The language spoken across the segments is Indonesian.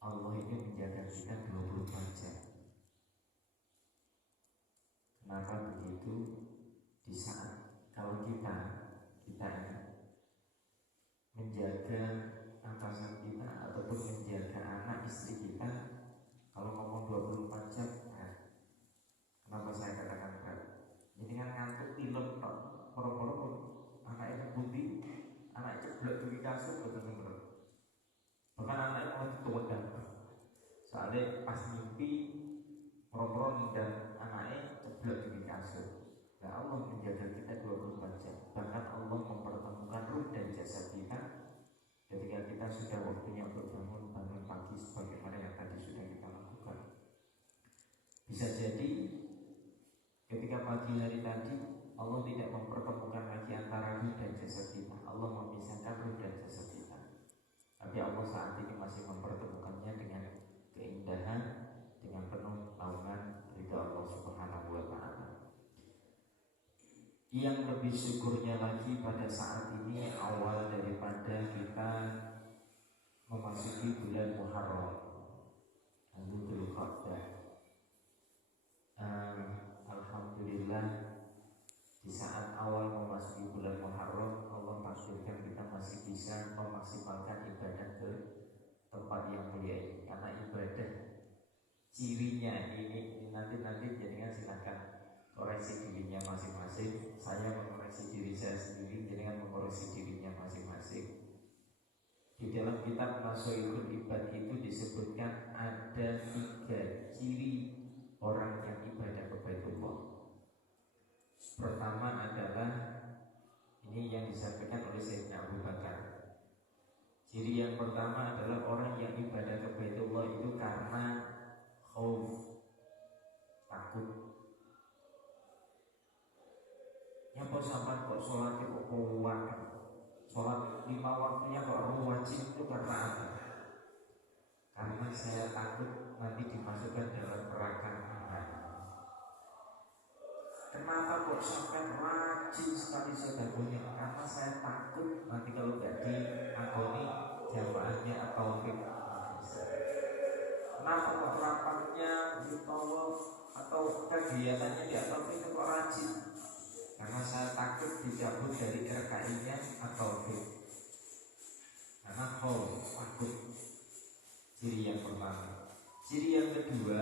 Allah ini menjaga kita 24 jam. Kenapa begitu? Di saat kalau kita menjaga atasan kita ataupun menjaga anak istri kita, kalau ngomong 24 jam, kenapa saya katakan berat? Jadi kan ngantuk tilem tok, poro-poro pun anaknya putih, anaknya ceblok di kasur betul-betul. Bahkan anaknya mau dituwedang. Soalnya pas mimpi poro-poro dan anaknya ceblok di kasur. Nah, Allah menjaga kita 24 jam. Bahkan Allah mempertemukan ruh dan jasad kita ketika kita sudah waktunya bangun pagi sebagaimana yang tadi sudah kita lakukan. Bisa jadi ketika pagi hari tadi Allah tidak mempertemukan lagi antara ruh dan jasad kita. Allah memisahkan ruh dan jasad kita. Tapi Allah saat ini masih mempertemukannya dengan keindahan, dengan penuh naungan ridha Allah Subhanahu wa Ta'ala. Yang lebih syukurnya lagi pada saat ini awal daripada kita memasuki bulan Muharram, Dzul Qa'dah. Alhamdulillah di saat awal memasuki bulan Muharram, Allah takdirkan kita masih bisa memaksimalkan ibadah ke tempat yang mulia ini. Karena ibadah cirinya ini nanti jadinya silakan koreksi dirinya masing-masing. Saya mengoreksi diri saya sendiri, dengan mengoreksi dirinya masing-masing. Di dalam kitab Nashaikhul Ibad itu disebutkan ada 3 ciri orang yang ibadah ke Baitullah. Pertama adalah ini yang disampaikan oleh Sayyidina Abu Bakar. Ciri yang pertama adalah orang yang ibadah ke Baitullah itu karena khauf, takut. Nyapa sampai kok sholat kok kuat, sholat 5 waktunya kok wajib, itu karena apa? Karena saya takut nanti dimasukkan dalam neraka api. Kenapa kok sampai rajin sekali sedekahnya? Karena saya takut nanti kalau gak diakoni jamaahnya atau kenapa kok rapatnya atau kegiatannya di atau itu kok rajin? Karena saya takut dicabut dari RKI-nya atau karena takut. Ciri yang pertama. Ciri yang kedua,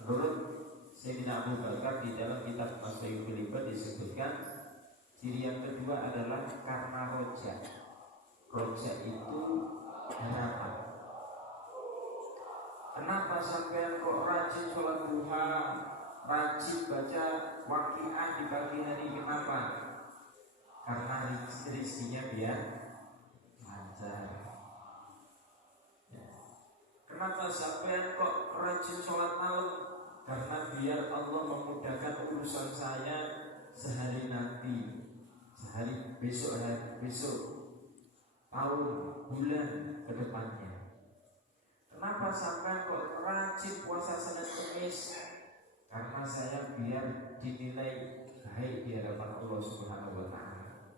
menurut Sayyidina Abu Bakar di dalam kitab Nashaikhul Ibad disebutkan ciri yang kedua adalah karena roja. Roja itu harapan. Kenapa sampai kok rajin sholat duha, rajin baca waqiah di pagi hari? Kenapa? Karena rezekinya biar lancar. Kenapa sampai kok rajin sholat malam? Karena biar Allah memudahkan urusan saya sehari nanti, sehari besok, tahun, bulan ke depannya. Kenapa sampai kok rajin puasa Senin Kamis? Karena saya biar dinilai baik di hadapan Allah Subhanahu wa Ta'ala.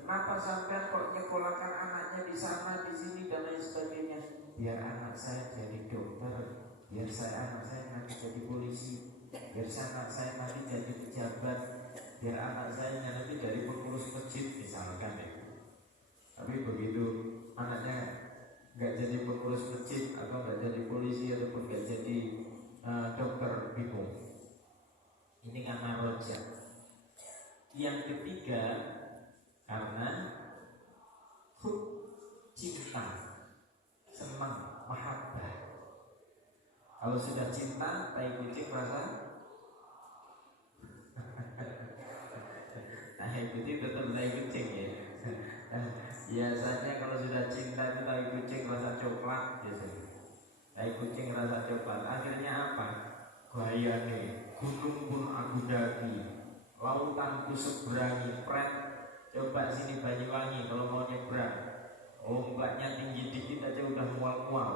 Kenapa sampai kok nyekolahkan anaknya di sana, di sini dan lain sebagainya? Biar anak saya jadi dokter, biar anak saya nanti jadi polisi, biar anak saya nanti jadi pejabat, biar anak saya nanti dari pengurus masjid misalkan ya. Tapi begitu anaknya nggak jadi pengurus masjid atau nggak jadi polisi ataupun nggak jadi dokter, bingung. Ini karena roja. Yang ketiga karena cinta, senang, mahabbah. Kalau sudah cinta, tai kucing rasa tai kucing tetap tai kucing ya. Biasanya kalau sudah cinta itu tai kucing rasa coklat biasanya. Tai kucing rasa coklat. Akhirnya apa? Gaya nih, gunung pun aku daki, lautan ku seberangi, pret. Coba sini Banyuwangi kalau mau nyebrang, ombaknya tinggi dikit aja udah mual-mual,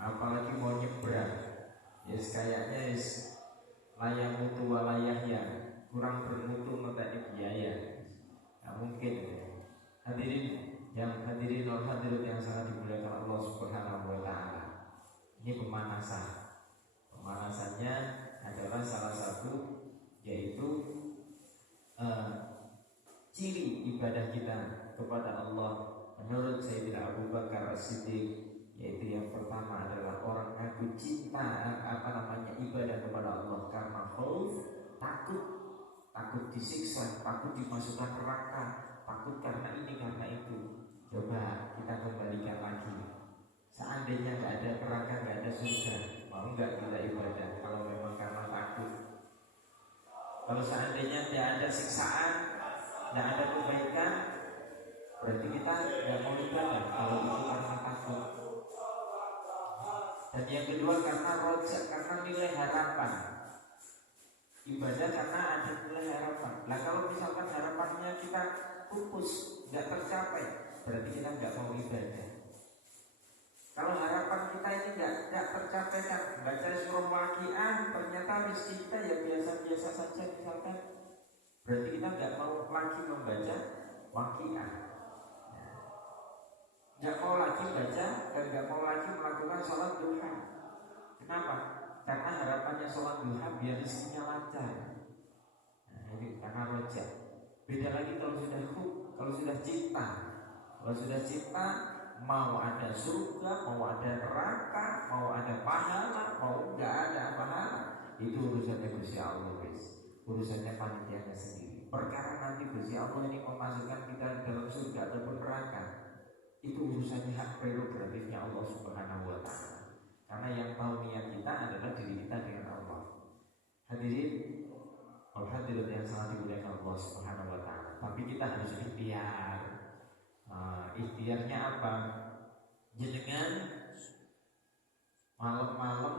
apalagi mau nyebrang. Yes, kayaknya layak mutu walayahnya, kurang bermutu ngetani biaya. Nah, mungkin hadirin yang hadirin yang sangat dimuliakan Allah Subhanahu satu, yaitu ciri ibadah kita kepada Allah menurut Sayyidina Abu Bakar As-Siddiq, yaitu yang pertama adalah orang ngaku cinta ibadah kepada Allah karena khauf, takut disiksa, takut dimasukkan neraka, takut karena ini karena itu. Coba kita kembalikan lagi, seandainya nggak ada neraka, nggak ada surga, mau nggak kita ibadah kalau memang karena takut? Kalau seandainya tidak ada siksaan, tidak ada kebaikan, berarti kita nggak mau ibadah kalau itu karena takut. Dan yang kedua karena rojak, karena nilai harapan. Ibadah karena ada nilai harapan. Nah kalau misalkan harapannya kita pupus, nggak tercapai, berarti kita nggak mau ibadah. Kalau harapan kita ini nggak tercapai, kan baca surah Waqiah, ternyata rezeki kita ya biasa-biasa saja misalkan, berarti kita nggak mau lagi membaca Waqiah, nggak mau lagi baca dan nggak mau lagi melakukan sholat duha. Kenapa? Karena harapannya sholat duha biar rezekinya lancar. Nah, ini karena rojak. Beda lagi kalau sudah kalau sudah cinta. Kalau sudah cinta, mau ada surga, mau ada neraka, mau ada pahala, mau nggak ada pahala, itu urusannya Gusti Allah, urusannya panitianya sendiri. Perkara nanti Gusti Allah ini memasukkan kita dalam surga ataupun neraka, itu urusannya hak prerogatifnya Allah Subhanahu wa Ta'ala. Karena yang tahu niat kita adalah diri kita dengan Allah. Hadirin, hadirat yang sangat dimuliakan Allah Subhanahu wa Ta'ala. Tapi kita harus ikhtiar. Ikhtiarnya apa? Jenengan malam-malam,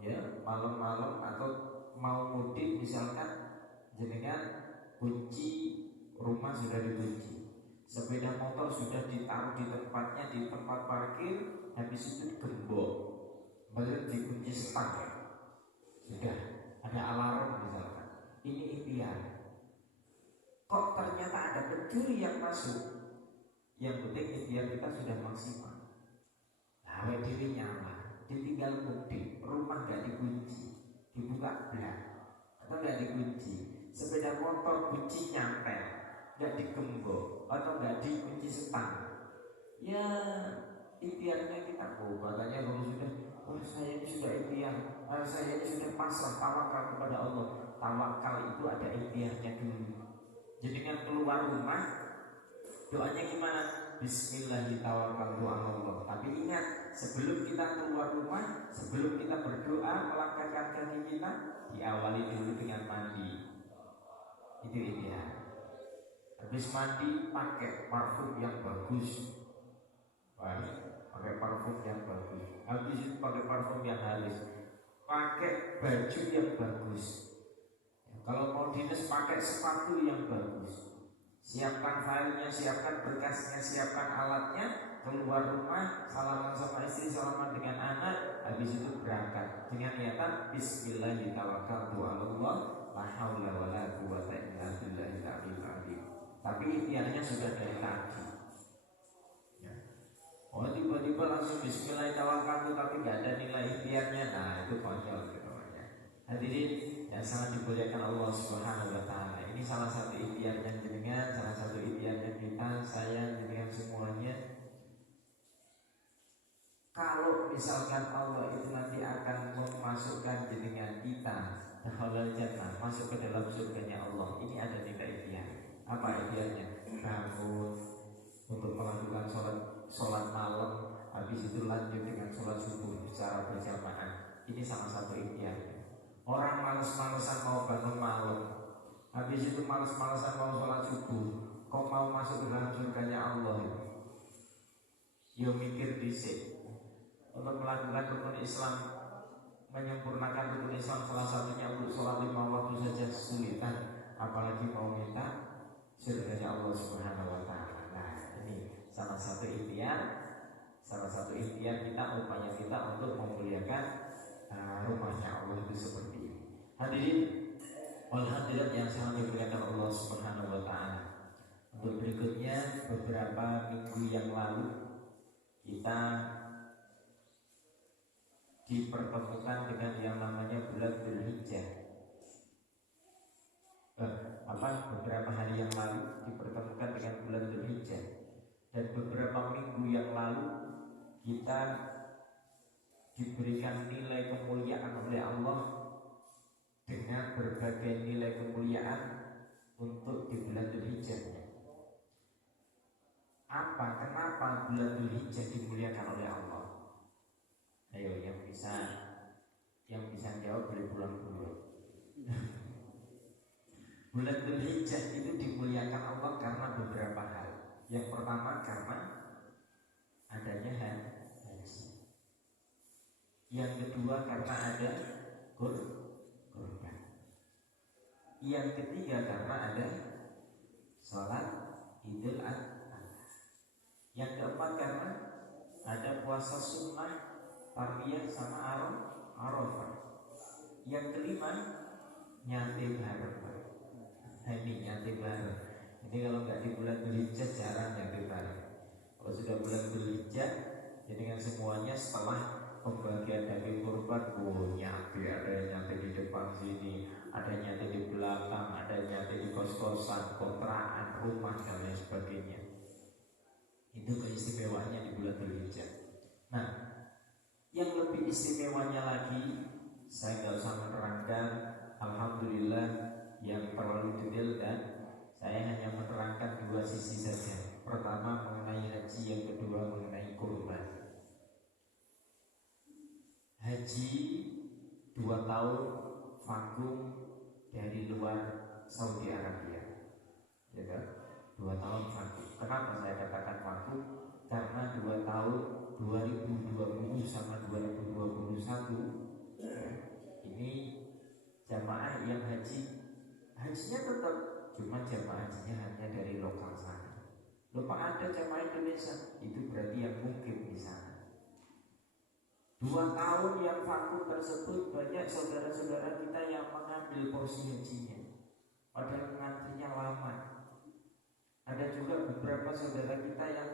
ya, malam-malam atau mau mudik misalkan, jenengan kunci rumah sudah dikunci, sepeda motor sudah ditaruh di tempatnya, di tempat parkir, habis itu gembok, balik dikunci setang, sudah ada alarm misalkan. Ini ikhtiar. Kok ternyata ada pencuri yang masuk? Yang penting ikhtiar kita sudah maksimal. Awal diri nyala, ditinggal mudik, rumah gak dikunci, dibuka blak atau gak dikunci, sepeda motor kunci nyampe, gak digembok atau gak dikunci setang. Ya ikhtiarnya kita, katanya kalau sudah, saya ini sudah ikhtiar, saya ini sudah pasrah, tawakal kepada Allah. Tawakal itu ada ikhtiarnya dulu. Jadi kan keluar rumah, doanya gimana? Bismillahirrahmanirrahim. Tapi ingat, sebelum kita keluar rumah, sebelum kita berdoa melangkahkan kaki kita, diawali dulu dengan mandi. Itu ideal. Habis mandi pakai parfum yang bagus. Pakai parfum yang bagus. Habis itu pakai parfum yang halus. Pakai baju yang bagus. Kalau mau dinas pakai sepatu yang bagus. Siapkan filenya, siapkan berkasnya, siapkan alatnya, keluar rumah, salaman sama istri, salaman dengan anak, habis itu berangkat dengan niatan Bismillahirrahmanirrahim, la haula wala quwwata illa billahil aliyyil azim. Tapi ikhtiarnya sudah dari tadi. Ya. Oh tiba-tiba langsung Bismillahirrahmanirrahim tapi gak ada nilai ikhtiarnya, nah itu konyol gitu. Hadirin yang sangat dimuliakan Allah Subhanahu wa Ta'ala, ini salah satu ikhtiarnya jenengan, salah satu ikhtiarnya kita, saya, jenengan semuanya. Kalau misalkan Allah itu nanti akan memasukkan jenengan kita dalam jannah, masuk ke dalam surganya Allah, ini ada nilai ikhtiar. Apa ikhtiarnya? Bangun untuk melakukan sholat malam, habis itu lanjut dengan sholat subuh secara berjamaah. Ini salah satu ikhtiar. Orang males-malesan mau bangun malam, habis itu males-malesan mau sholat subuh, kok mau masuk ke dalam surganya Allah? Yo mikir dhisik. Untuk melakukan rukun Islam, menyempurnakan rukun Islam, salah satunya untuk sholat 5 waktu saja kesulitan, apalagi mau minta surganya Allah Subhanahu wa Ta'ala. Nah, ini salah satu ikhtiar kita, upaya kita untuk memuliakan rumahnya Allah itu seperti ini. Hadirin wal hadirat yang sangat dimuliakan Allah Subhanahu wa Ta'ala. Untuk berikutnya, beberapa minggu yang lalu kita dipertemukan dengan yang namanya bulan Dzulhijjah. beberapa hari yang lalu dipertemukan dengan bulan Dzulhijjah, dan beberapa minggu yang lalu kita diberikan nilai kemuliaan oleh Allah dengan berbagai nilai kemuliaan untuk di bulan Dzulhijjah. Kenapa bulan Dzulhijjah dimuliakan oleh Allah? Ayo yang bisa jawab boleh pulang dulu. Bulan Dzulhijjah itu dimuliakan Allah karena beberapa hal. Yang pertama karena adanya haji. Yang kedua karena ada kurban. Yang ketiga karena ada sholat Idul Adha. Yang keempat karena ada puasa sunnah Tarwiyah sama Arafah. Yang kelima nyate bareng. Ini nyate bareng. Ini kalau nggak di bulan Dzulhijjah jarang nyate bareng. Kalau sudah bulan Dzulhijjah, jadi dengan semuanya setelah pembagian daging kurban, nyate, ada yang nyate di depan sini, ada yang nyate di belakang, ada yang nyate di kos-kosan, kontrakan, rumah dan lain sebagainya. Itu keistimewaannya di bulan Dzulhijjah. Nah, yang lebih istimewanya lagi, saya nggak usah menerangkan, alhamdulillah yang terlalu detail, dan saya hanya menerangkan dua sisi saja. Pertama mengenai haji, yang kedua mengenai kurban. Haji 2 tahun vakum dari luar Saudi Arabia, ya kan? 2 tahun vakum. Kenapa saya katakan vakum? Karena 2 tahun 2020 sama 2021 ini jamaah yang hajinya tetap, cuma jamaah hajinya hanya dari lokal sana. Lupa ada jamaah Indonesia, itu berarti yang mungkin di sana. 2 tahun yang vakum tersebut banyak saudara-saudara kita yang mengambil porsi hajinya, padahal ngantrinya lama. Ada juga beberapa saudara kita yang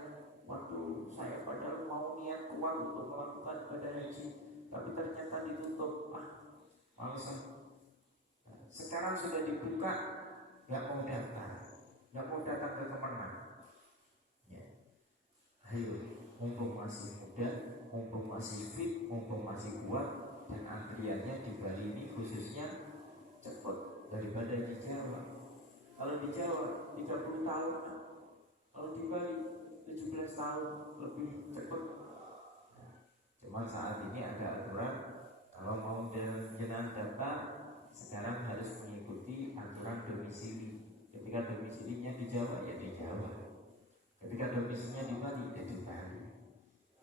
waktu saya padahal mau niat kuat untuk melakukan ibadah haji, tapi ternyata ditutup. Malesan. Sekarang sudah dibuka, nggak mau datang ke kemana? Ya. Ayo, mumpung masih muda, mumpung masih fit, mumpung masih kuat, dan antriannya di Bali ini khususnya cepat daripada di Jawa. Kalau di Jawa 30 tahun, kalau di Bali 17 tahun, lebih cepat. Cuma saat ini ada aturan, kalau mau jenengan data sekarang harus mengikuti aturan domisili. Ketika domisilinya di Jawa, ya di Jawa. Ketika domisilinya di Bali, ya di Bali.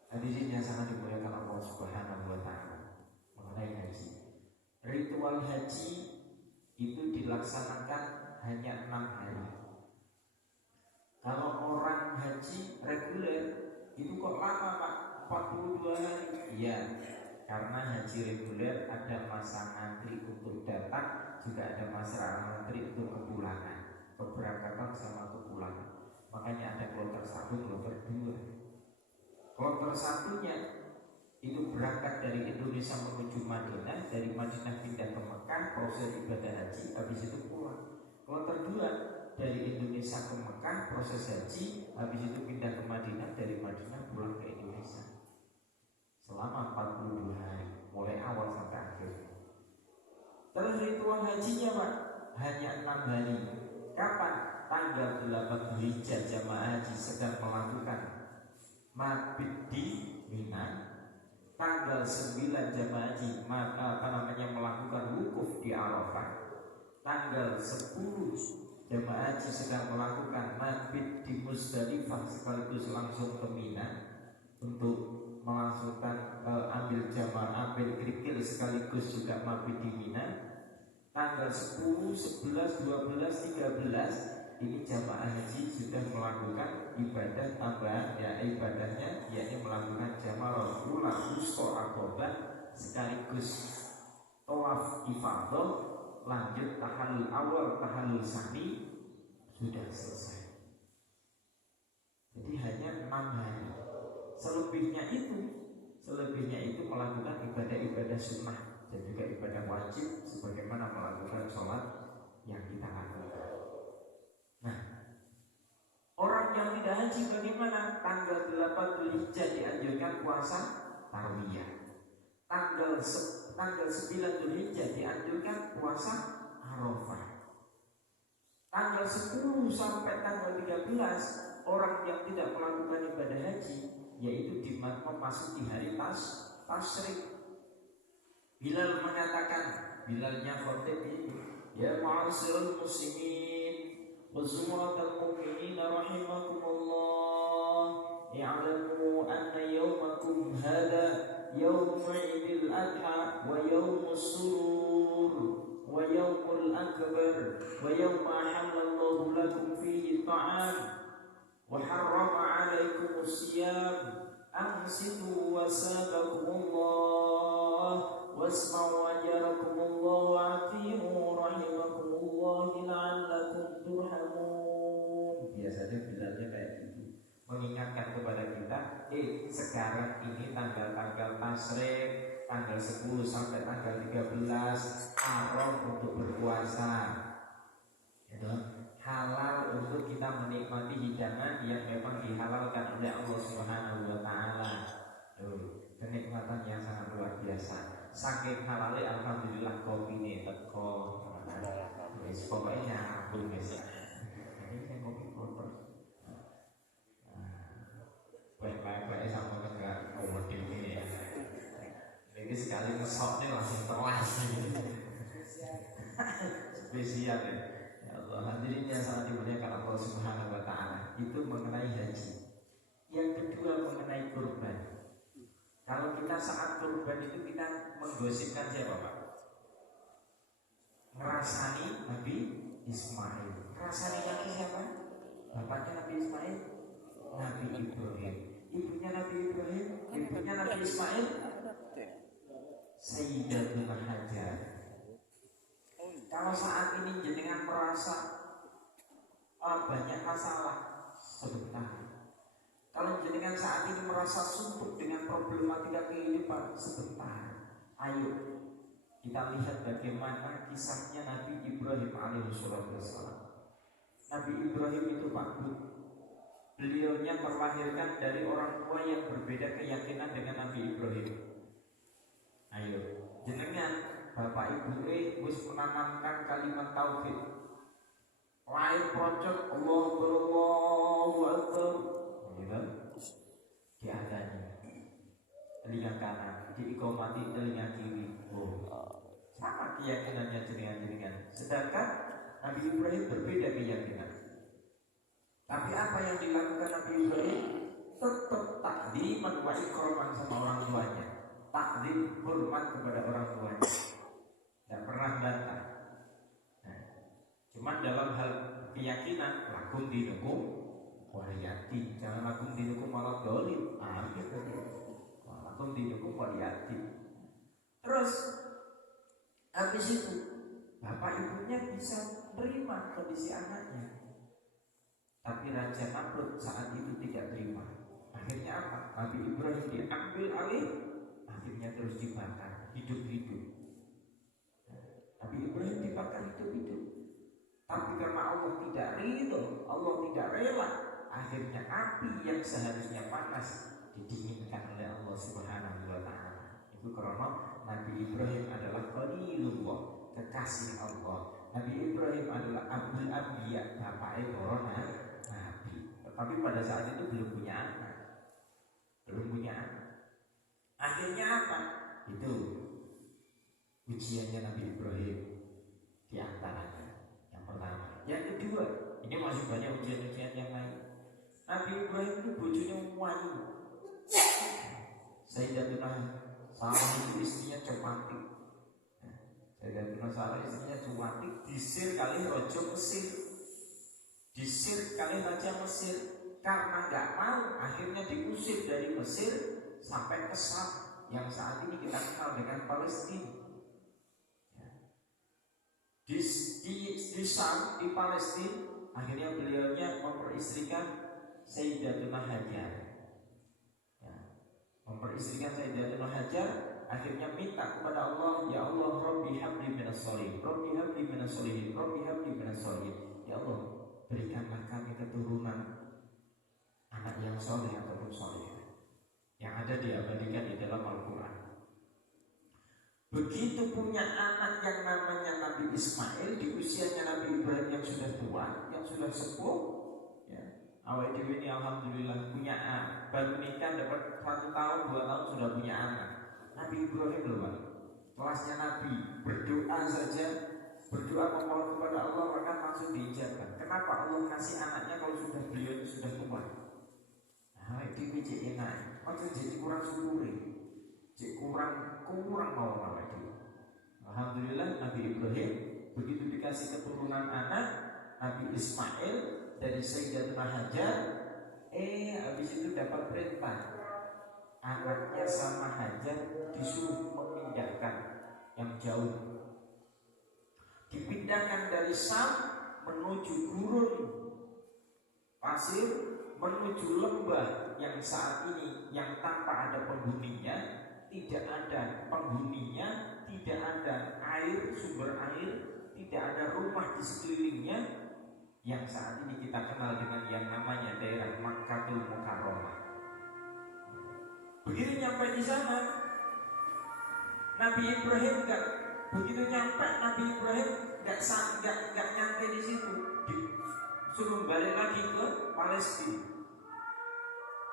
Hadirin yang sangat dimuliakan Allah Subhanahu wa Ta'ala, mengenai haji, ritual haji itu dilaksanakan hanya 6 hari. Kalau orang haji reguler itu kok lama Pak? 42 hari. Iya, karena haji reguler ada masa ngantri untuk datang, juga ada masa ngantri untuk kepulangan, keberangkatan sama kepulangan. Makanya ada kloter 1, kloter 2. Kloter 1-nya itu berangkat dari Indonesia menuju Madinah, dari Madinah pindah ke Mekah, proses ibadah haji, habis itu pulang. Kloter 2 dari Indonesia ke Mekah, proses haji, habis itu pindah ke Madinah, dari Madinah pulang ke Indonesia. Selama 42 hari, mulai awal sampai akhir. Terus ritual hajinya Pak, hanya 6 hari. Kapan? Tanggal 8 Dzulhijjah jamaah haji sedang melakukan mabit di Mina. Tanggal 9 jamaah haji melakukan wukuf di Arafah. Tanggal 10 jamaah haji sedang melakukan mabit di Muzdalifah, sekaligus langsung ke Mina untuk melangsungkan ambil jamaah, ambil krikil, sekaligus juga mabit di Mina. Tanggal 10, 11, 12, 13 ini jamaah haji sudah melakukan ibadah tambahan, ya ibadahnya yakni melakukan jamaratul wusta aqabah, sekaligus tawaf ifadah, lanjut tahallul awal, tahallul sani, sudah selesai. Jadi hanya 6 hari. Selebihnya itu melakukan ibadah-ibadah sunnah dan juga ibadah wajib, sebagaimana melakukan sholat yang kita lakukan. haji bagaimana? Tanggal 8 Dzulhijjah dianjurkan puasa tarwiyah. Tanggal 9 Dzulhijjah dianjurkan puasa Arafah. Tanggal 10 sampai tanggal 13 orang yang tidak melakukan ibadah haji, yaitu memasuki hari tasyrik. Bilal mengatakan, Bilalnya khotib itu, ya ma'asyiral muslimin wa zumratal mu'minin rahimakumullah, i'lamu anna yawmakum hadha yawm 'idil adha wa yawmus surur wa yawmul akbar wa yawma halallahu lakum fihi ta'am wa harrama 'alaikumus siyam ansitu wa sabakumullah wasma'u ajarakumullah wa ati'u rahimakumullah la'allakum turhamun. Biasanya bilangnya kayak gitu, mengingatkan kepada kita, sekarang ini tanggal-tanggal tasyrik, tanggal 10 sampai tanggal 13 haram untuk berpuasa, gitu. Halal untuk kita menikmati hidangan yang memang dihalalkan oleh Allah Subhanahu wa taala. Kenikmatan yang sangat luar biasa. Saking halalnya alhamdulillah kopi ini teko. Pokoknya ampun guys. Ini kopi kotor. Baik-baik sama tegak model ini ya. Ini sekali ngesoknya langsung telas. Spesial ya. Ya Allah, hadirin yang sangat dimuliakan Allah Subhanahu wa taala. Itu mengenai haji. Yang kedua mengenai kurban. Kalau kita saat kurban itu kita menggosipkan siapa Pak? Ngerasani Nabi Ismail. Ngerasani Nabi siapa? Bapaknya Nabi Ismail, Nabi Ibrahim. Ibunya Nabi Ibrahim, ibunya Nabi Ismail, Sayyidatuna Hajar. Kalau saat ini jenengan merasa banyak masalah, sebentar. Kalau jenengan saat ini merasa suntuk dengan problematika kehidupan, sebentar. Ayo kita lihat bagaimana kisahnya Nabi Ibrahim alaihissalam. Nabi Ibrahim itu Pak Bu, beliaunya terlahirkan dari orang tua yang berbeda keyakinan dengan Nabi Ibrahim. Ayo jenengan bapak ibu wis menanamkan kalimat tauhid. Lahir project Allahu Akbar. Diadani telinga kanan, diikomati telinga kiri. Sama keyakinannya jenengan. Sedangkan Nabi Ibrahim berbeda keyakinan. Tapi apa yang dilakukan Nabi Ibrahim? Tetap takdiman wa ikroman sama orang tuanya. Takdim, hormat kepada orang tuanya. Tidak pernah bantah. Cuman dalam hal keyakinan, lakum dinukum waliyati, jangan lakum dinukum malah dolim. Gitu. Lakum dinukum waliyati. Terus habis itu bapak ibunya bisa terima kondisi anaknya. Tapi Raja Namrud saat itu tidak terima. Akhirnya apa? Nabi Ibrahim diambil alih, akhirnya terus dibakar hidup-hidup. Nabi Ibrahim dibakar hidup-hidup. Tapi karena Allah tidak ridho, Allah tidak rela, akhirnya api yang seharusnya panas didinginkan oleh Allah Subhanahu wa taala. Itu karena Nabi Ibrahim adalah Khalilullah, kekasih Allah. Nabi Ibrahim adalah Abul Anbiya, bapaknya para nabi. Tapi pada saat itu belum punya anak. Akhirnya apa? Itu ujiannya Nabi Ibrahim di antaranya. Pertama. Yang kedua, ini masih banyak ujian-ujian yang lain. Nabi Ibrahim itu bojonya wangi. Sayyidatuna Sarah itu istrinya cantik. Sayyidatuna Sarah istrinya cantik. Disir kali raja Mesir. Disir kali raja Mesir. Karena nggak mau, akhirnya diusir dari Mesir sampai ke Syam yang saat ini kita kenal dengan Palestina. Di Syam, di Palestina, akhirnya beliaunya memperistrikan Sayyidatuna Hajar. Memperistrikan Sayyidatuna Hajar, akhirnya minta kepada Allah, ya Allah, Rabbi habli minas sholihin, Rabbi habli minas sholihin, Rabbi habli minas sholihin. Ya Allah, berikanlah kami keturunan anak yang soleh ataupun soleh yang ada diabadikan di dalam Al-Quran. Begitu punya anak yang namanya Nabi Ismail di usianya Nabi Ibrahim yang sudah tua, yang sudah sepuh, ya. Awal dewi ini alhamdulillah punya anak, baru nikah dapat 1 tahun 2 tahun sudah punya anak. Nabi Ibrahim loh, kelasnya Nabi, berdoa saja, berdoa memohon kepada Allah maka langsung diijabah. Kenapa Allah kasih anaknya kalau sudah beliau itu sudah tua? Nah, itu cek enak, macam jadi kurang syukuri, cek kurang mau apa itu. Alhamdulillah Nabi Ibrahim begitu dikasih keturunan anak Nabi Ismail dari Sayyidatuna Hajar, habis itu dapat perintah anaknya sama Hajar disuruh memindahkan yang jauh, dipindahkan dari Sam menuju gurun pasir, menuju lembah yang saat ini yang tanpa ada penghuninya, tidak ada penghuninya, tidak ada air, sumber air, tidak ada rumah di sekelilingnya, yang saat ini kita kenal dengan yang namanya daerah Makkatul Mukarramah. Begitu nyampe di sana, Nabi Ibrahim begitu nyampe Nabi Ibrahim nggak nyampe di situ, suruh balik lagi ke Palestina,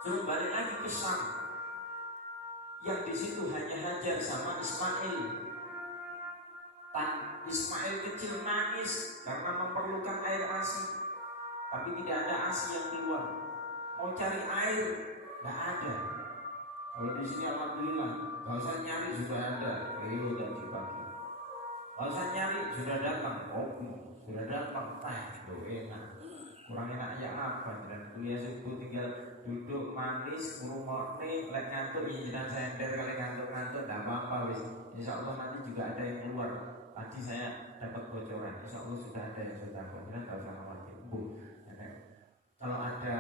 suruh balik lagi ke Sam. Yang di situ hanya Hajar sama Ismail. Ismail kecil nangis karena memerlukan air ASI, tapi tidak ada ASI yang keluar. Mau cari air, nggak ada. Kalau di sini alhamdulillah, nggak usah nyari sudah ada, Rio dan Cipaki. Nggak usah nyari sudah datang, kopi sudah datang, tuh enak. Kurang enaknya apa? Dan kuliah subuh tinggal duduk manis, ngurumorne, lek ngantuk jangan sender, kali ngantuk-ngantuk, tidak apa-apa wis. Insya Allah nanti juga ada yang keluar. Tadi saya dapat bocoran, insya Allah sudah ada yang sudah keluar, tidak usah khawatir. Kalau ada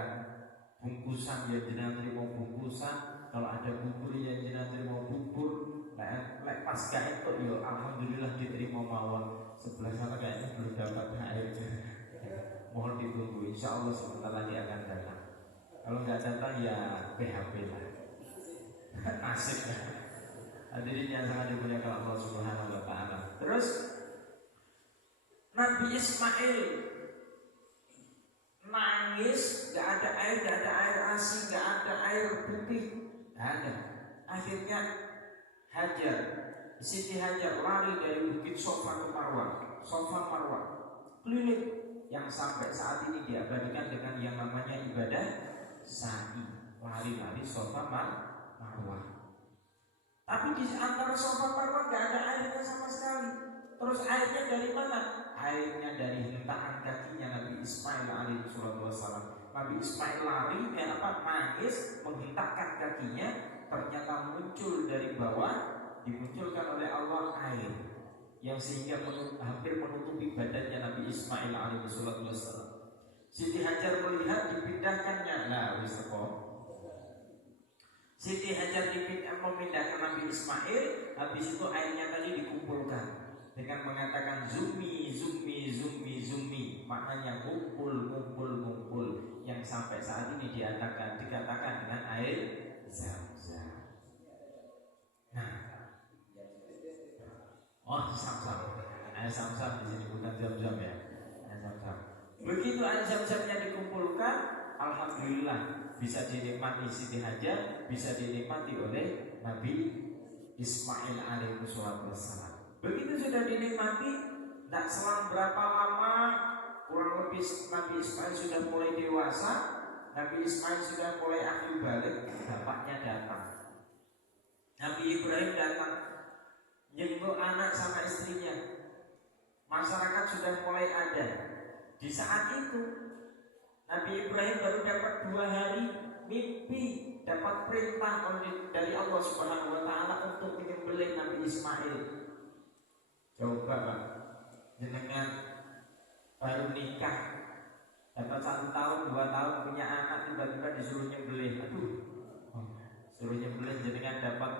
bungkusan ya jenengan terima bungkusan, kalau ada bubur ya jenengan terima bubur. Lek pas gak itu ya alhamdulillah diterima mawon. Sebelah sana kayaknya belum dapat air. Mohon ditunggu, insya Allah sebentar lagi akan datang. Kalau nggak datang ya PHP lah. Nasib ya. Hadirin yang sangat dimuliakan Allah Subhanahu wa taala. Terus Nabi Ismail nangis, nggak ada air ASI, nggak ada air putih, nggak ada. Akhirnya Hajar, Siti Hajar lari dari bukit Sofa ke Marwah, Sofa Marwah, keliling yang sampai saat ini diabadikan dengan yang namanya ibadah sa'i, lari-lari Sofa Marwah. Tapi di antara Sofa Marwah nggak ada airnya sama sekali. Terus airnya dari mana? Airnya dari hentakan kakinya Nabi Ismail alaihissalam. Nabi Ismail lari, nangis, menghentakkan kakinya. Ternyata muncul dari bawah, dimunculkan oleh Allah air yang sehingga hampir menutupi badannya Nabi Ismail alaihissalam. Siti Hajar melihat dipindahkannya, Siti Hajar memindahkan Nabi Ismail, habis itu airnya tadi dikumpulkan dengan mengatakan zumi, maknanya kumpul, yang sampai saat ini dikatakan dengan air Zam-Zam. Nah, Zam-Zam, air Zam-Zam di sini bukan Zam-Zam ya, air Zam-Zam. Begitu air Zam-Zamnya dikumpulkan, alhamdulillah bisa dinikmati Siti Hajar, bisa dinikmati oleh Nabi Ismail alaihissalam. Begitu sudah dinikmati, tidak selang berapa lama, kurang lebih Nabi Ismail sudah mulai dewasa, Nabi Ismail sudah mulai akhir balik, bapaknya datang. Nabi Ibrahim datang, jenguk anak sama istrinya. Masyarakat sudah mulai ada. Di saat itu Nabi Ibrahim baru dapat 2 hari mimpi, dapat perintah dari Allah Subhanahu wa taala untuk menyembelih Nabi Ismail. Coba Pak, jenengan baru nikah, dapat 1 tahun 2 tahun punya anak, tiba-tiba disuruh nyembelih. Suruh nyembelih, jenengan dapat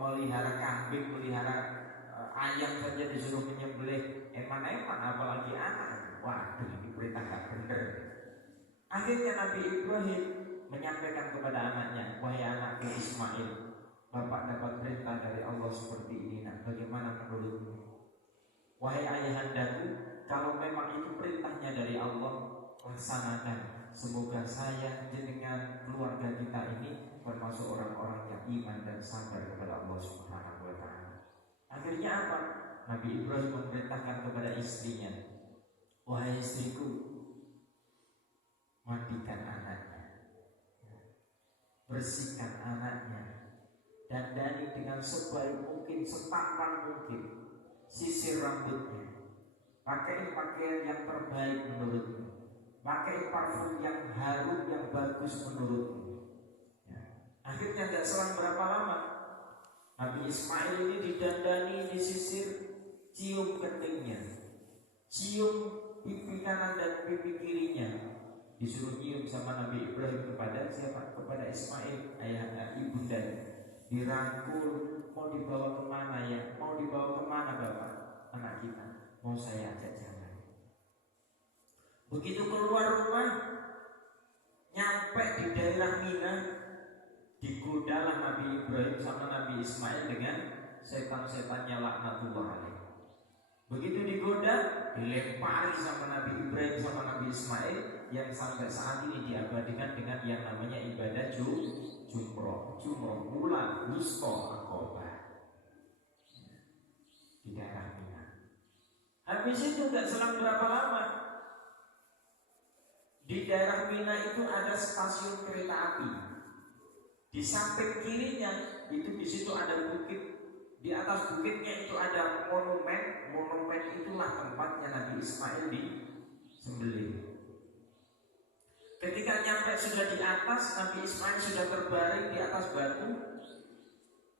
melihara kambing, melihara ayam saja disuruh menyembelih, eman apalagi anak. Waduh, ini perintah gak bener. Akhirnya Nabi Ibrahim menyampaikan kepada anaknya, wahai anakku Ismail, bapak dapat perintah dari Allah seperti ini, nak, bagaimana menurutmu? Wahai ayahandaku, kalau memang itu perintahnya dari Allah, laksanakan. Semoga saya, jenengan, keluarga kita ini termasuk orang-orang yang iman dan sabar kepada Allah Subhanahu wa Ta'ala. Akhirnya apa? Nabi Ibrahim memerintahkan kepada istrinya, wahai istriku, mandikan anaknya, bersihkan anaknya, dandani dengan sebaik mungkin, setampan mungkin, sisir rambutnya, pakai pakaian yang terbaik menurutmu, pakai parfum yang harum yang bagus menurutmu. Akhirnya tidak selang berapa lama, Nabi Ismail ini didandani, disisir, cium ketingnya, cium pipi kanan dan pipi kirinya, disuruh cium sama Nabi Ibrahim kepada siapa? Kepada Ismail, ayah ibunda. Dirangkul, mau dibawa kemana ya? Mau dibawa kemana bapak? Anak kita, mau saya ajak jalan. Begitu keluar rumah, nyampe di daerah Mina, digodalah Nabi Ibrahim sama Nabi Ismail dengan setan-setannya laknatullah alaih. Begitu digoda, dilempari sama Nabi Ibrahim sama Nabi Ismail, yang sampai saat ini diabadikan dengan yang namanya ibadah jumroh bulan wusta Aqabah di daerah Mina. Habis itu nggak selang berapa lama, di daerah Mina itu ada stasiun kereta api. Di samping kirinya itu di situ ada bukit. Di atas bukitnya itu ada monumen. Monumen itulah tempatnya Nabi Ismail disembelih. Ketika nyampe sudah di atas, Nabi Ismail sudah terbaring di atas batu.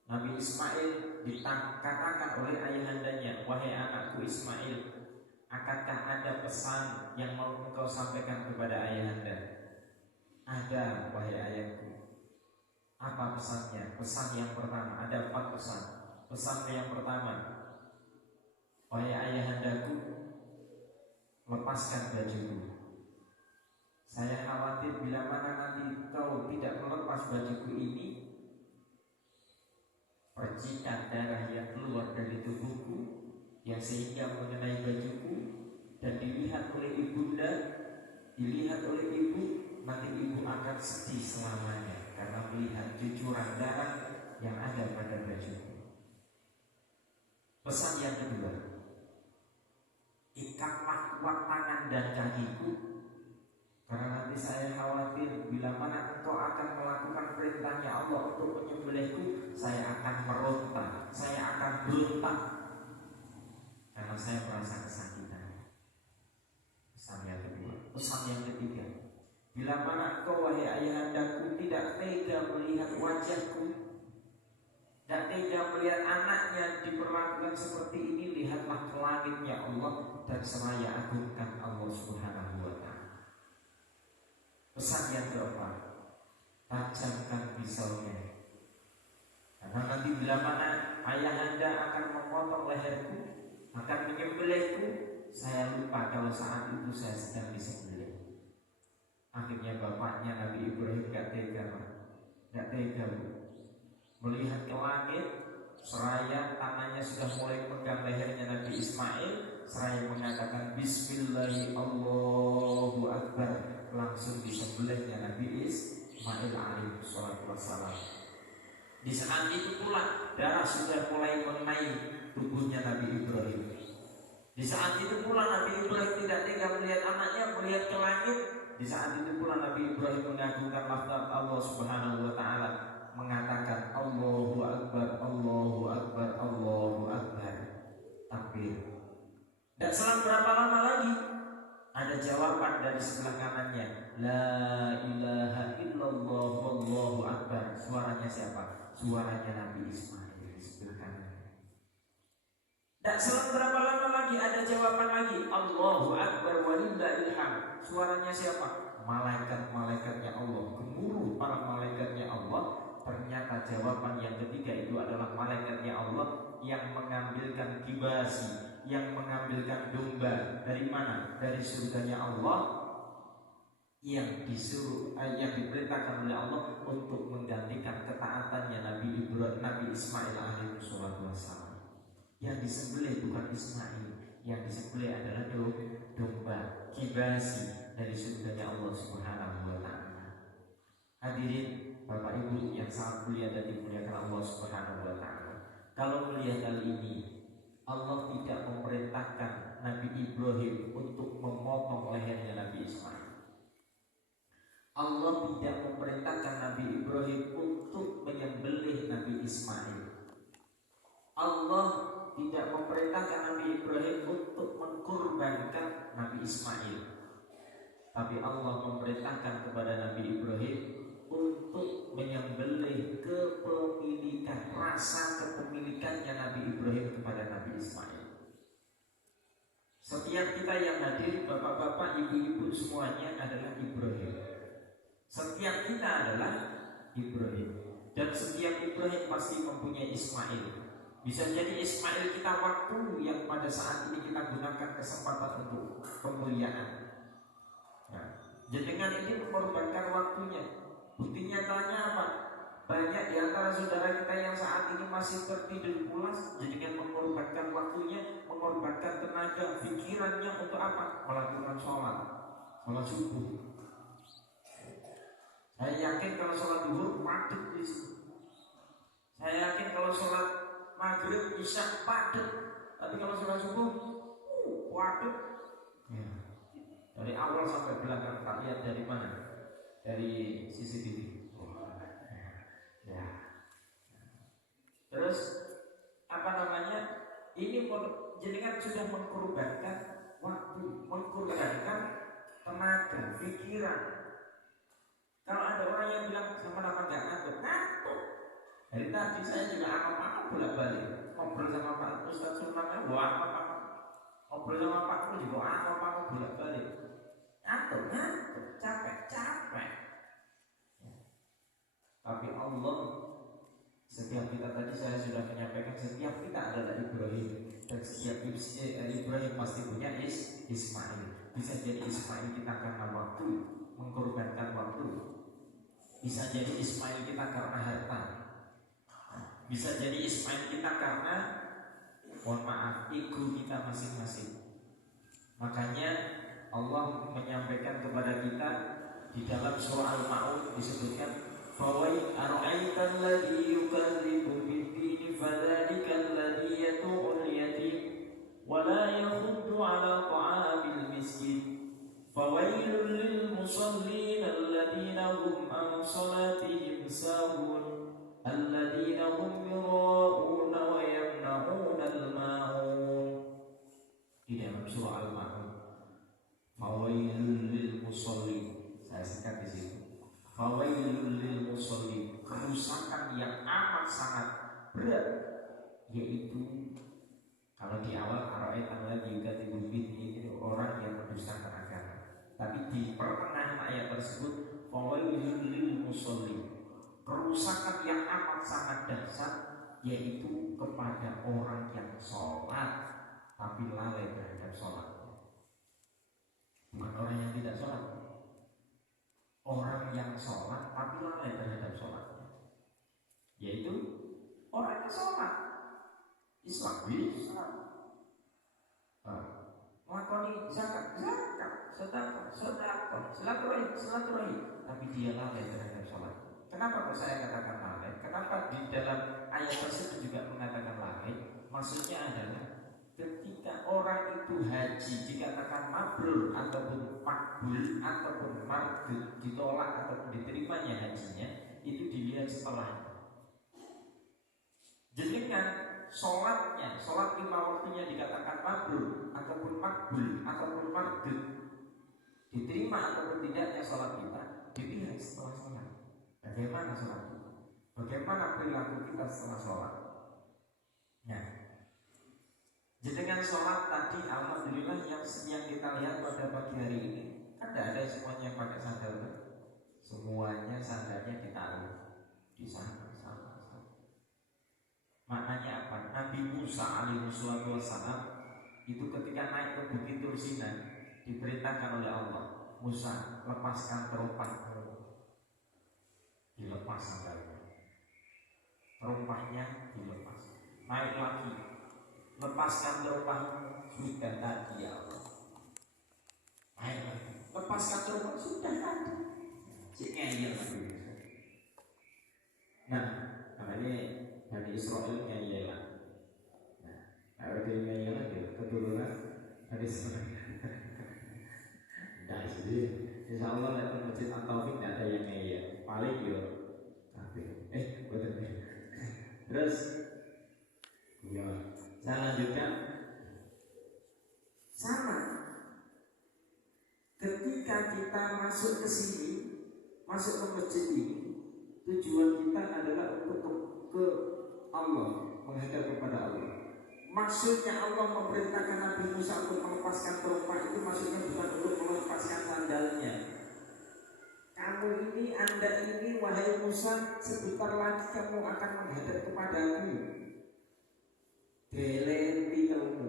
Nabi Ismail dikatakan oleh ayahandanya, wahai anakku Ismail, akankah ada pesan yang mau engkau sampaikan kepada ayahanda? Ada, wahai ayahku. Apa pesannya? Pesan yang pertama, ada 4 pesan. Pesan yang pertama, wahai ayahandaku, lepaskan bajuku. Saya khawatir bila mana nanti kau tidak melepas bajuku ini, percikan darah yang keluar dari tubuhku yang sehingga mengenai bajuku dan dilihat oleh ibunda, dilihat oleh ibu, nanti ibu akan sedih selamanya karena melihat cucuran darah yang ada pada bajuku. Pesan yang kedua, ikatlah kuat tangan dan kakiku, karena nanti saya khawatir bila mana engkau akan melakukan perintahnya Allah untuk menyembelihku, saya akan meronta, saya akan berontak karena saya merasa kesakitan. Pesan yang kedua. Pesan yang ketiga, bila mana engkau wahai ayahandaku tidak tega melihat wajahku, tidak tega melihat anaknya diperlakukan seperti ini, lihatlah ke langit ya Allah dan seraya agungkan Allah Subhanahu wa Ta'ala. Pesan yang keempat, tajamkan pisaunya, karena nanti bila mana ayahanda akan memotong leherku, akan menyembelihku, saya lupa kalau saat itu saya sedang disembelih. Akhirnya bapaknya Nabi Ibrahim gak tega, melihat ke langit, seraya tangannya sudah mulai pegang lehernya Nabi Ismail, seraya mengatakan Bismillahi Allahu Akbar, langsung disembelihnya Nabi Ismail alaihi salatu wassalam. Di saat itu pula darah sudah mulai mengenai tubuhnya Nabi Ibrahim. Di saat itu pula Nabi Ibrahim tidak tega melihat anaknya, melihat ke langit. Di saat itu pula Nabi Ibrahim mengagungkan lafaz Allah Subhanahu wa Ta'ala, mengatakan Allahu Akbar, Allahu Akbar, Allahu Akbar. Takbir. Tidak selang berapa lama lagi ada jawaban dari sebelah kanannya, La ilaha illallah wallahu akbar. Suaranya siapa? Suaranya Nabi Ismail di sebelah kanan. Tak selang berapa lama lagi ada jawaban lagi, Allahu Akbar walillahil hamd. Suaranya siapa? Malaikat-malaikatnya Allah, gemuruh para malaikatnya Allah. Ternyata jawaban yang ketiga itu adalah malaikatnya Allah yang mengambilkan kibasi, yang mengambilkan domba dari mana? Dari surganya Allah, yang diperintahkan oleh Allah untuk menggantikan ketaatannya Nabi Ismail alaihi wassalam. Yang disembelih bukan Ismail, yang disembelih adalah domba kibasi dari surganya Allah Subhanahu wa taala. Hadirin Bapak Ibu yang sangat mulia dan dimuliakan Allah Subhanahu wa taala. Kalau melihat hal ini, Allah tidak memerintahkan Nabi Ibrahim untuk memotong lehernya Nabi Ismail. Allah tidak memerintahkan Nabi Ibrahim untuk menyembelih Nabi Ismail. Allah tidak memerintahkan Nabi Ibrahim untuk mengkurbankan Nabi Ismail. Tapi Allah memerintahkan kepada Nabi Ibrahim untuk menyembelih rasa kepemilikannya Nabi Ibrahim kepada Nabi Ismail. Setiap kita yang hadir, bapak-bapak, ibu-ibu, semuanya adalah Ibrahim. Setiap kita adalah Ibrahim. Dan setiap Ibrahim pasti mempunyai Ismail. Bisa jadi Ismail kita waktu yang pada saat ini kita gunakan kesempatan untuk kemuliaan. Nah, jenengan ini mengorbankan waktunya. Bukti nyatanya apa? Banyak di antara saudara kita yang saat ini masih tertidur pulas, jenengan mengorbankan waktunya, mengorbankan tenaga, pikirannya untuk apa? Melakukan sholat subuh. Saya yakin kalau sholat duhur padat di situ. Saya yakin kalau sholat maghrib isya padat. Tapi kalau sholat subuh padat. Ya. Dari awal sampai belakang, tak lihat dari mana? Dari CCTV. Ya. Terus apa namanya? Ini jenengan sudah mengorbankan waktu, mengorbankan tenaga, pikiran. Kalau ada orang yang bilang sama nama nggak ngantuk, dari tadi saya juga apa-apa bolak-balik ngobrol sama Pak Ustadz Sulman, apa-apa ngobrol sama Pak Ustadz juga apa-apa bolak-balik, ngantuk, capek. Tapi Allah, setiap kita tadi saya sudah menyampaikan, setiap kita adalah Ibrahim. Dan setiap Ibrahim pasti punya Ismail. Bisa jadi Ismail kita karena waktu, mengorbankan waktu. Bisa jadi Ismail kita karena harta. Bisa jadi Ismail kita karena, mohon maaf, ego kita masing-masing. Makanya Allah menyampaikan kepada kita di dalam surah Al-Ma'un disebutkan, "Fawai ara'aitan ladzi yukadzibu bid-din fadzalikal ladzi yad'ul yatim wa la yakhuddu 'ala ta'amil miskin fawailul lil musallin alladzina hum an salatihim sahun alladzina hum yura'una wa yamna'una al-ma'un." Di dalam surah Al-Ma'un, fawailul lil musallin, saya singkat di situ. Fawailul lil musallin, kerusakan yang amat sangat berat, yaitu kalau di awal ara'aitan ladzi yukadzibu bid-din, itu orang yang mendustakan agama. Tapi di pertengahan ayat tersebut, fawailul lil musallin, kerusakan yang amat sangat dahsyat, yaitu kepada orang yang sholat tapi lalai terhadap sholatnya. Bukan orang yang tidak sholat, orang yang sholat tapi lalai terhadap sholatnya, yaitu orang yang sholat Islam, melakoni zakat, sedekah, silaturahim, tapi dia lalai terhadap sholat. Kenapa kok saya katakan lalai? Kenapa di dalam ayat tersebut juga mengatakan lalai? Maksudnya adalah ketika orang itu haji dikatakan mabrur ataupun makbul ataupun mardud, ditolak ataupun diterimanya hajinya, itu dilihat setelah. Jenengan sholatnya, sholat lima waktunya dikatakan mabrur ataupun makbul ataupun mardud, diterima ataupun tidaknya sholat kita dilihat setelah sholat. Bagaimana sholat kita? Bagaimana perilaku kita setelah sholat? Nah, jenengan sholat tadi, alhamdulillah yang kita lihat pada pagi hari ini, kan tidak ada semuanya pakai sandal, kan? Semuanya sandalnya ditaruh di sana. Maknanya apa? Nabi Musa alaihi wassalam itu ketika naik ke Bukit Tur Sinai diperintahkan oleh Allah, Musa, lepaskan teropahmu. Dilepas sandalnya, teropahnya dilepas. Naik lagi, lepaskan teropahmu. Sudah tadi ya Allah. Naik lagi, lepaskan teropah. Sudah tadi. Ngeyel lagi. Nah, namanya Bani Israel ngeyelan. Nah, kalau dia ngeyelan gitu, keturunan Bani Israel. Nah, jadi insya Allah nanti masjid At-Taufik tidak ada yang ngeyel. Paling yo, betul. Terus, ya, saya lanjutkan. Sama. Ketika kita masuk ke sini, masuk ke masjid ini, tujuan kita adalah untuk ke Allah, menghadap kepada Allah. Maksudnya Allah memerintahkan Nabi Musa untuk melepaskan teropah itu maksudnya bukan untuk melepaskan sandalnya. Kamu ini, Anda ini, wahai Musa, sebentar lagi kamu akan menghadap kepadaku. Deleti kamu.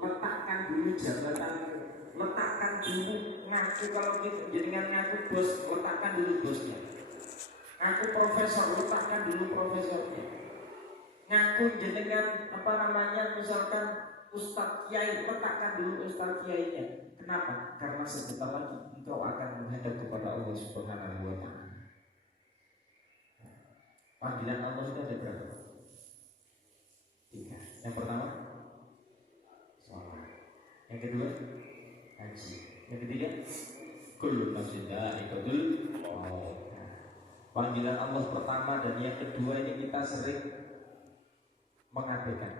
Letakkan dulu jabatanmu. Letakkan dulu ngaku, kalau gitu jenengan ngaku bos, letakkan dulu bosnya. Ngaku profesor, letakkan dulu profesornya. Ngaku jenengan misalkan Ustadz Kiai, letakkan dulu Ustadz Kiainya. Kenapa? Karena sebentar lagi engkau akan menghadap kepada Allah Subhanahu wa Ta'ala. Panggilan Allah itu ada berapa? 3. Yang pertama, sholat. Yang kedua, haji. Yang ketiga, kullu nafsin dha'iqatul maut. Panggilan Allah pertama dan yang kedua ini kita sering mengabaikan.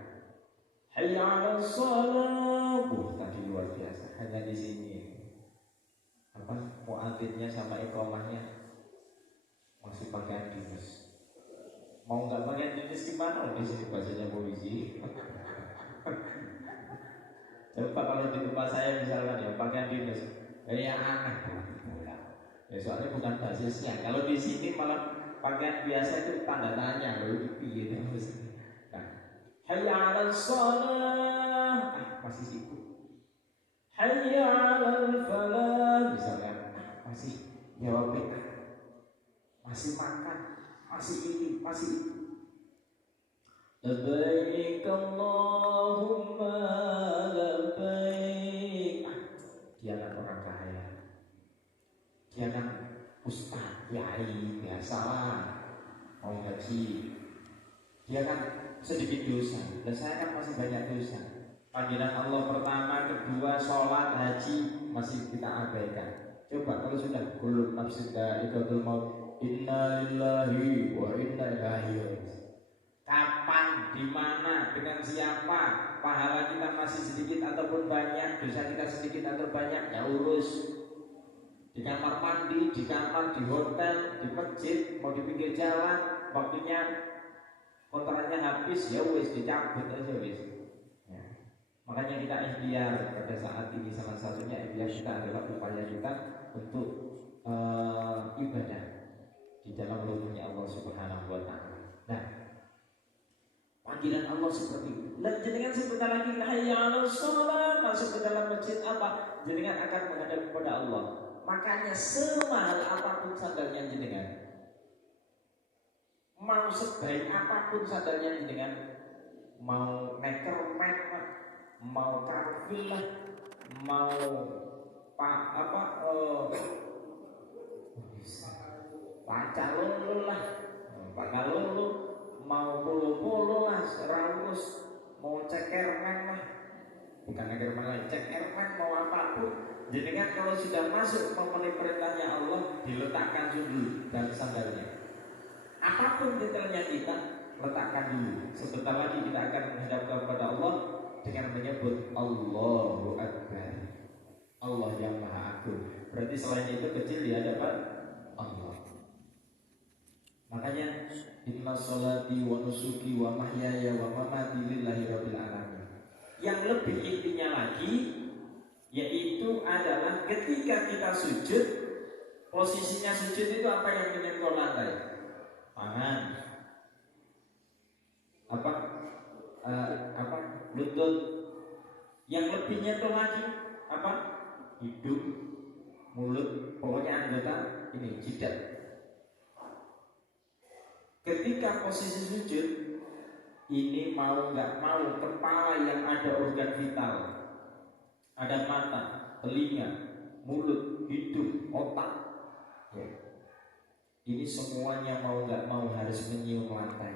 Hayya 'alas shalah. Tadi luar biasa. Hanya di sini muadzzinnya sama iqamahnya masih pakaian dinas. Mau nggak pakaian dinas gimana? Di sini bahasanya polisi. Coba kalau di tempat saya misalkan ya pakaian dinas, ya aneh. Ya soalnya bukan basisnya. Kalau di sini malah pakaian biasa itu tanda tanya, loh itu piye terus. Hayya 'alas shalah, masih sibuk. Hayya 'alal falah, misalkan masih jawab PK, masih makan, masih ini, masih itu. Labbaik Allahumma labbaik. Dia kan orang kaya, dia kan ustaz, kiai, biasalah mau gaji. Dia kan sedikit dosa, dan saya kan masih banyak dosa. Panggilan Allah pertama, kedua, sholat, haji masih kita abaikan. Coba kalau sudah kullu nafsin dha'iqatul maut, inna lillahi wa inna ilaihi raji'un. Kapan, di mana, dengan siapa, pahala kita masih sedikit ataupun banyak, dosa kita sedikit atau banyak, ya urus. Di kamar mandi, di kamar, di hotel, di masjid, mau di pinggir jalan, waktunya kotorannya habis, ya wis dicabut aja wis. Ya. Makanya kita ikhtiar pada saat ini, salah satunya ikhtiar kita adalah upaya kita untuk ibadah di dalam rumahnya Allah Subhanahu wa Ta'ala. Nah, panggilan Allah seperti itu. Dan jenengan sebentar lagi hayya 'alas shalah, masuk ke dalam masjid apa? Jenengan akan menghadap kepada Allah. Makanya semahal apapun sandalnya jenengan, mau sebaik apapun sandalnya jenengan, mau neckerman lah, mau karfil lah, mau pacalolo lah, pakalolo, mau polo-polo lah, serawus, mau cekerman lah, bukan cekerman lagi, cekerman, mau apapun. Jenengan kalau sudah masuk memenuhi perintahnya Allah, diletakkan dulu dan sandalnya. Apapun detailnya kita letakkan dulu. Sebentar lagi kita akan menghadap kepada Allah dengan menyebut Allahu Akbar, Allah yang Maha Agung. Berarti selain itu kecil di hadapan Allah. Makanya inna sholati wa nusuki wa mahyaya wa mamati lillahi rabbil alamin. Yang lebih intinya lagi yaitu adalah ketika kita sujud, posisinya sujud itu apa yang menyentuh lantai? Tangan, lutut. Yang lebihnya itu lagi apa? Hidung, mulut, pokoknya anggota ini jidat. Ketika posisi sujud, ini mau nggak mau kepala yang ada organ vital, ada mata, telinga, mulut, hidung, otak, ya. Ini semuanya mau nggak mau harus menyium lantai.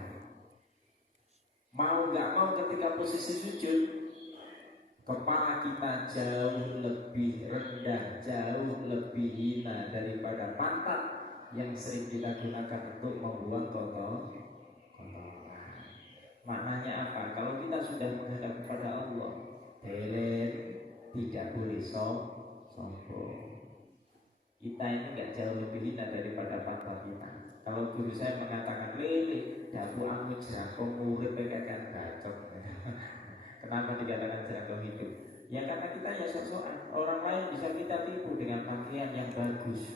Mau nggak mau ketika posisi sujud, kepala kita jauh lebih rendah, jauh lebih hina daripada pantat yang sering kita gunakan untuk membuang kotoran. Maknanya apa? Kalau kita sudah menghadap kepada Allah, belet, tidak boleh sombong. Kita ini nggak jauh lebih hina daripada pantat kita. Kalau guru saya mengatakan, lele, dapu anu jerangkong murid pegang bacok. Kenapa dikatakan jerangkong hidup? Ya karena kita ya sok-sokan. Orang lain bisa kita tipu dengan pakaian yang bagus.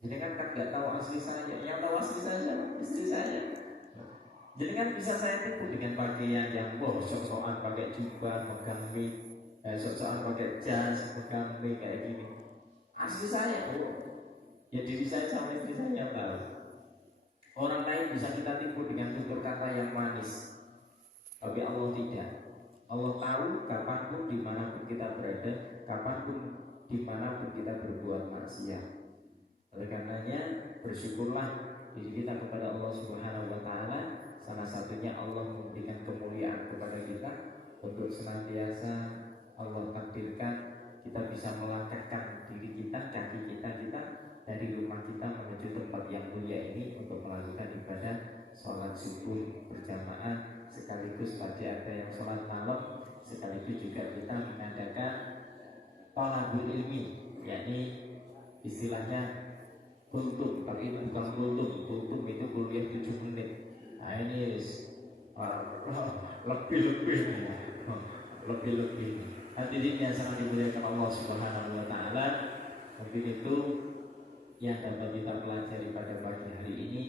Jadi kan nggak tahu asli saya. Yang tahu asli saya, istri saya. Jadi kan bisa saya tipu dengan pakaian yang sok-sokan pakai jubah, megang mic, sok-sokan pakai jas, megang mic kayak gini. Asli saya, ya diri saya sama istri saya tahu. Orang lain bisa kita tipu dengan tutur kata yang manis, tapi Allah tidak. Allah tahu kapanpun dimanapun kita berada, kapanpun dimanapun kita berbuat maksiat. Oleh karenanya bersyukurlah diri kita kepada Allah Subhanahu Wa Taala. Salah satunya Allah memberikan kemuliaan kepada kita untuk senantiasa Allah takdirkan kita bisa melangkahkan diri kita, kaki kita dari rumah kita menuju tempat yang mulia ini untuk melakukan ibadah sholat subuh berjamaah, sekaligus tadi ada yang sholat malam, sekaligus juga kita mengadakan talabul ilmi, yakni istilahnya kultum, tapi ini bukan kultum itu kuliah 7 menit. Nah ini lebih hadirin yang sangat dimuliakan Allah Subhanahu Wa Taala. Mungkin itu yang dapat kita pelajari pada pagi hari ini.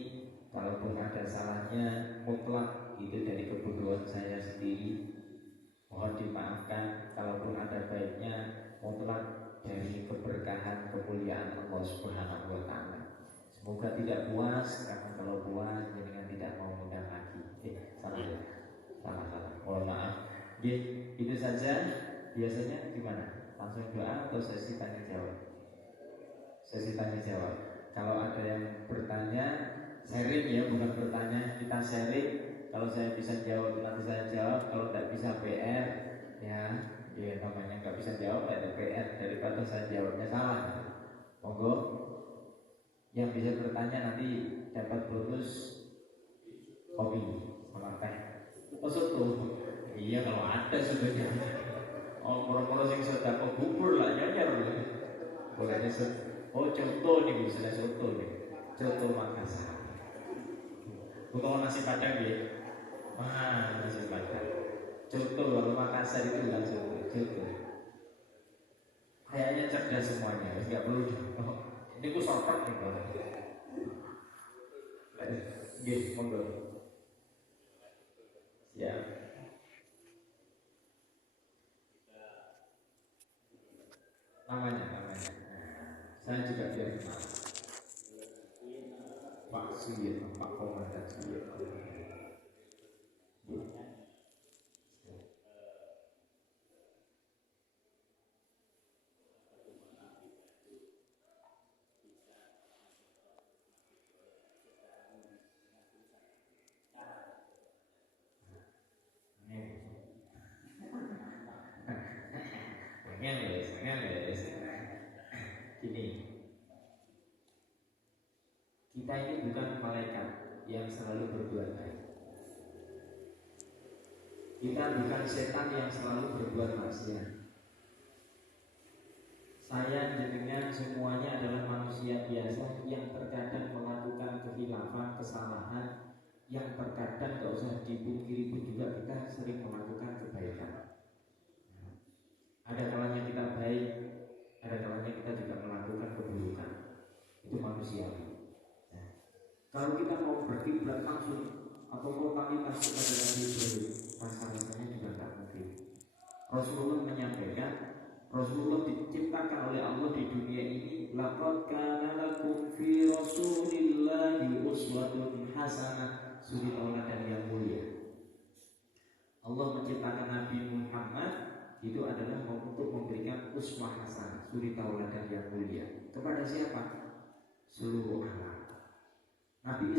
Kalaupun ada salahnya mutlak itu dari kebodohan saya sendiri, mohon dimaafkan. Kalaupun ada baiknya mutlak dari keberkahan kemuliaan Allah Subhanahu Wa Taala. Semoga tidak puas, karena kalau puas jangan tidak mau undang lagi. Salah. Mohon maaf. Itu saja. Biasanya gimana? Langsung doa atau sesi tanya jawab? Sesi tanya jawab. Kalau ada yang bertanya, sharing ya, bukan bertanya, kita sharing. Kalau saya bisa jawab nanti saya jawab. Kalau tidak bisa PR, ya namanya nggak bisa jawab ada PR daripada saya jawabnya salah. Monggo, yang bisa bertanya nanti dapat bonus kopi sama teh. Oh soto, iya kalau ada sebenarnya. Oh moro-moro sing sedekah bubur lah nyanyi boleh nyesel. Oh contoh nih bisa soto nih, contoh Makassar. Bukan nasi padang ya, nasi padang. Contoh kalau Makassar itu bukan contoh. Kayaknya cerdas semuanya, nggak perlu. Ini ku shortcut nih bang. Gih, monggo. Ya. Namanya. Saya juga biar kenal. Pak Suyet, Pak Komandan Suyet. Ngeles. Gini, kita ini bukan malaikat yang selalu berbuat baik. Kita bukan setan yang selalu berbuat maksiat. Saya jenengan semuanya adalah manusia biasa yang terkadang melakukan kehilafan, kesalahan, yang terkadang gak usah dipungkiri pun juga kita sering melakukan kebaikan. Ada kalanya kita baik, ada kalanya kita juga melakukan keburukan. Itu manusiawi. Kalau kita mau berkiblat langsung atau totalitas kepada Nabi Ibrahim, rasanya juga tak mungkin. Rasulullah menyampaikan, Rasulullah diciptakan oleh Allah di dunia ini. Laqad kana lakum fi Rasulillahi uswatun hasanah, suri tauladan yang mulia. Allah menciptakan Nabi Muhammad itu adalah untuk memberikan uswah hasanah, suri tauladan yang mulia. Kepada siapa? Seluruh alam. Nabi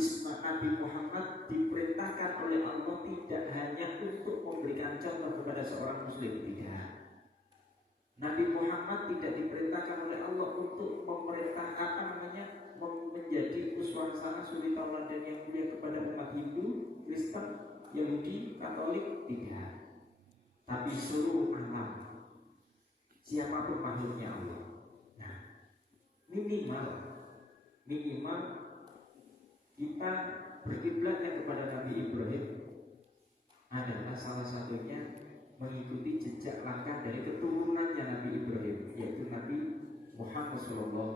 Muhammad diperintahkan oleh Allah tidak hanya untuk memberikan contoh kepada seorang muslim, tidak. Nabi Muhammad tidak diperintahkan oleh Allah untuk menjadi uswah hasanah, suri tauladan yang mulia kepada umat Hindu, Kristen, Yahudi, Katolik, tidak. Tapi seluruh alam, siapapun makhluknya Allah. Nah, minimal kita berkiblatnya kepada Nabi Ibrahim adalah salah satunya mengikuti jejak langkah dari keturunannya Nabi Ibrahim, yaitu Nabi Muhammad SAW.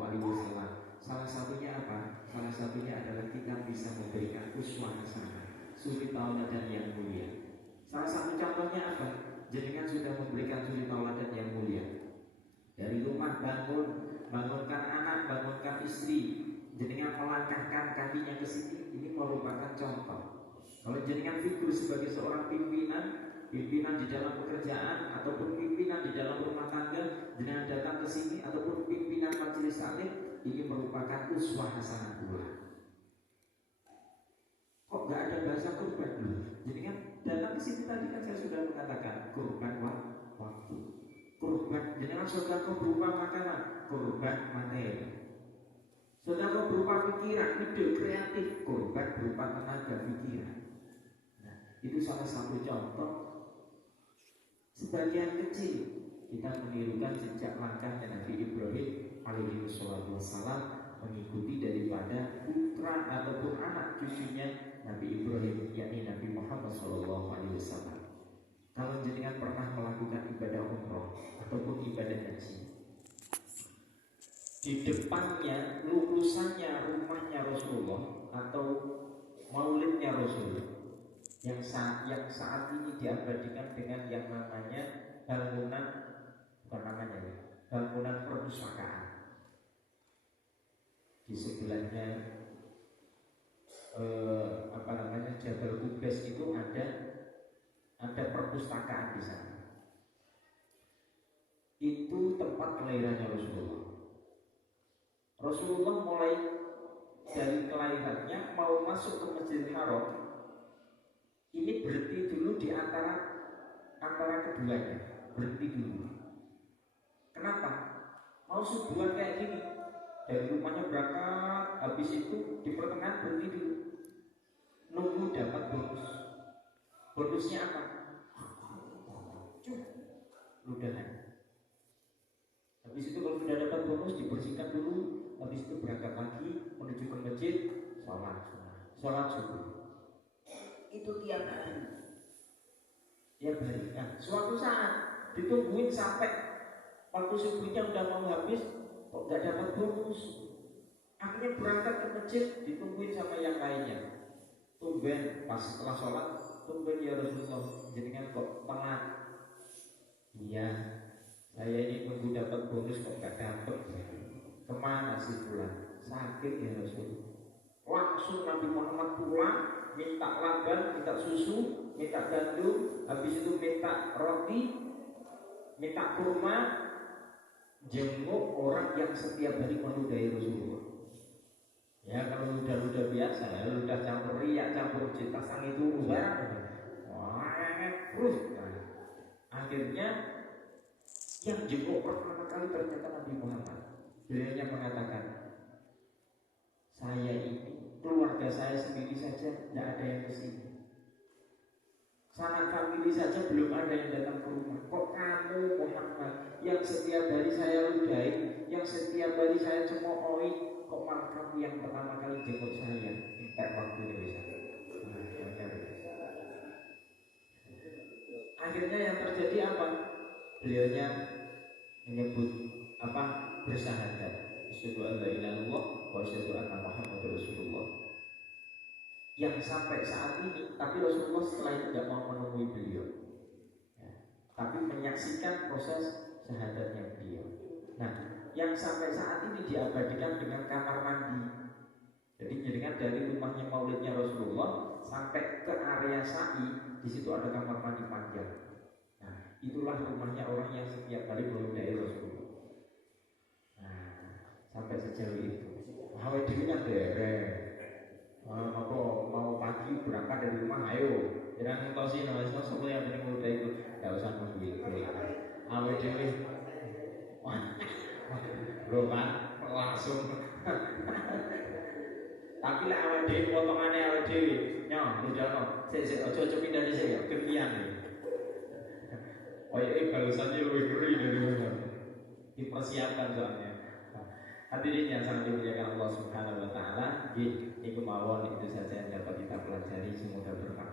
Salah satunya apa? Salah satunya adalah kita bisa memberikan uswah hasanah, suri tauladan yang mulia. Salah satu contohnya apa? Jenengan sudah memberikan suri tauladan yang mulia. Dari rumah bangunkan anak, bangunkan istri, jenengan melangkahkan kakinya ke sini, ini merupakan contoh. Kalau jenengan figur sebagai seorang pimpinan di dalam pekerjaan ataupun pimpinan di dalam rumah tangga, jenengan datang ke sini ataupun pimpinan majelis taklim, ini merupakan uswah hasanah pula. Kok nggak ada bahasa kurban dulu? Jenengan datang ke sini tadi kan saya sudah mengatakan kurban waktu. Kurban, jenengan sedekah berupa makanan, kurban materi. Sedekah berupa pikiran, ide kreatif, kurban berupa tenaga pikiran. Nah, itu salah satu contoh. Sebagian kecil kita menirukan jejak langkah Nabi Ibrahim alaihi wassalam, mengikuti daripada putra ataupun anak cucunya Nabi Ibrahim, yakni Nabi Muhammad SAW. Kalau jenengan pernah melakukan ibadah umroh ataupun ibadah haji, di depannya lulusannya rumahnya Rasulullah atau maulidnya Rasulullah yang saat ini diabadikan dengan yang namanya bangunan perpustakaan. Di sebelahnya Jabal Qubais itu ada perpustakaan di sana. Itu tempat kelahirannya Rasulullah. Rasulullah mulai dari kelahirannya mau masuk ke Masjidil Haram, ini berhenti dulu di antara keduanya, berhenti dulu. Kenapa? Mau subuhan kayak gini, dari rumahnya berangkat, habis itu di pertengahan berhenti dulu, nunggu dapat bonus. Bonusnya apa? Ludahan. Habis itu kalau sudah dapat bonus dibersihkan dulu, habis itu berangkat lagi menuju ke masjid, sholat subuh. Itu tiap hari. Nah, suatu saat ditungguin sampai waktu subuhnya udah mau habis, kok nggak dapat bonus. Akhirnya berangkat ke masjid, ditungguin sama yang lainnya. Tumben pas setelah sholat, tumben ya Rasulullah, jenengan kok telat. Iya, saya ini nunggu dapat bonus kok nggak dapat. Kemana sih pulang? Sakit ya Rasul. Langsung Nabi Muhammad pulang, minta lamban, minta susu, minta gandum, habis itu minta roti, minta kurma, jenguk orang yang setiap hari menudai Rasulullah. Ya kalau ludah biasa, ya ludah campur riak, campur cinta sang itu barang. Wah, terus. Akhirnya yang jenguk pertama kali ternyata Nabi Muhammad. Beliau mengatakan, saya ini keluarga saya sendiri saja tidak ada yang kesini. Sanak famili saja belum ada yang datang ke rumah. Kok kamu Muhammad yang setiap hari saya ludahi, yang setiap hari saya cemoohi, kok malah kamu yang pertama kali jenguk saya? Minta waktu ini bisa. Akhirnya yang terjadi apa? Beliaunya menyebut bersyahadat, asyhadu an la ilaha illallah wa asyhadu anna Muhammadar Rasulullah. Yang sampai saat ini, tapi Rasulullah setelah itu tidak mau menemui beliau, ya, tapi menyaksikan proses syahadatnya beliau. Nah, yang sampai saat ini diabadikan dengan kamar mandi. Jadi jenengan dari rumahnya maulidnya Rasulullah sampai ke area sa'i, di situ ada kamar mandi panjang. Nah, itulah rumahnya orang yang setiap kali meludahi Rasulullah. Nah, sampai sejauh itu. Hawa dhewe kan derek. Apa mau pagi berangkat dari rumah, ayo. Jangan ngentosi nama semua yang penting meludahi itu. Enggak usah nungguin. Hawa dhewe. Loh kan langsung. Tapi lah awal dhewe potongane awal dhewe. Nyo, mudahno. Sik aja pindah dhisik ya, kepian iki. Kayak balasannya lebih ngeri dari mana. Dipersiapkan soalnya. Hadirin yang sangat dimuliakan Allah Subhanahu wa taala, nggih niku mawon itu saja yang dapat kita pelajari, semoga bermanfaat.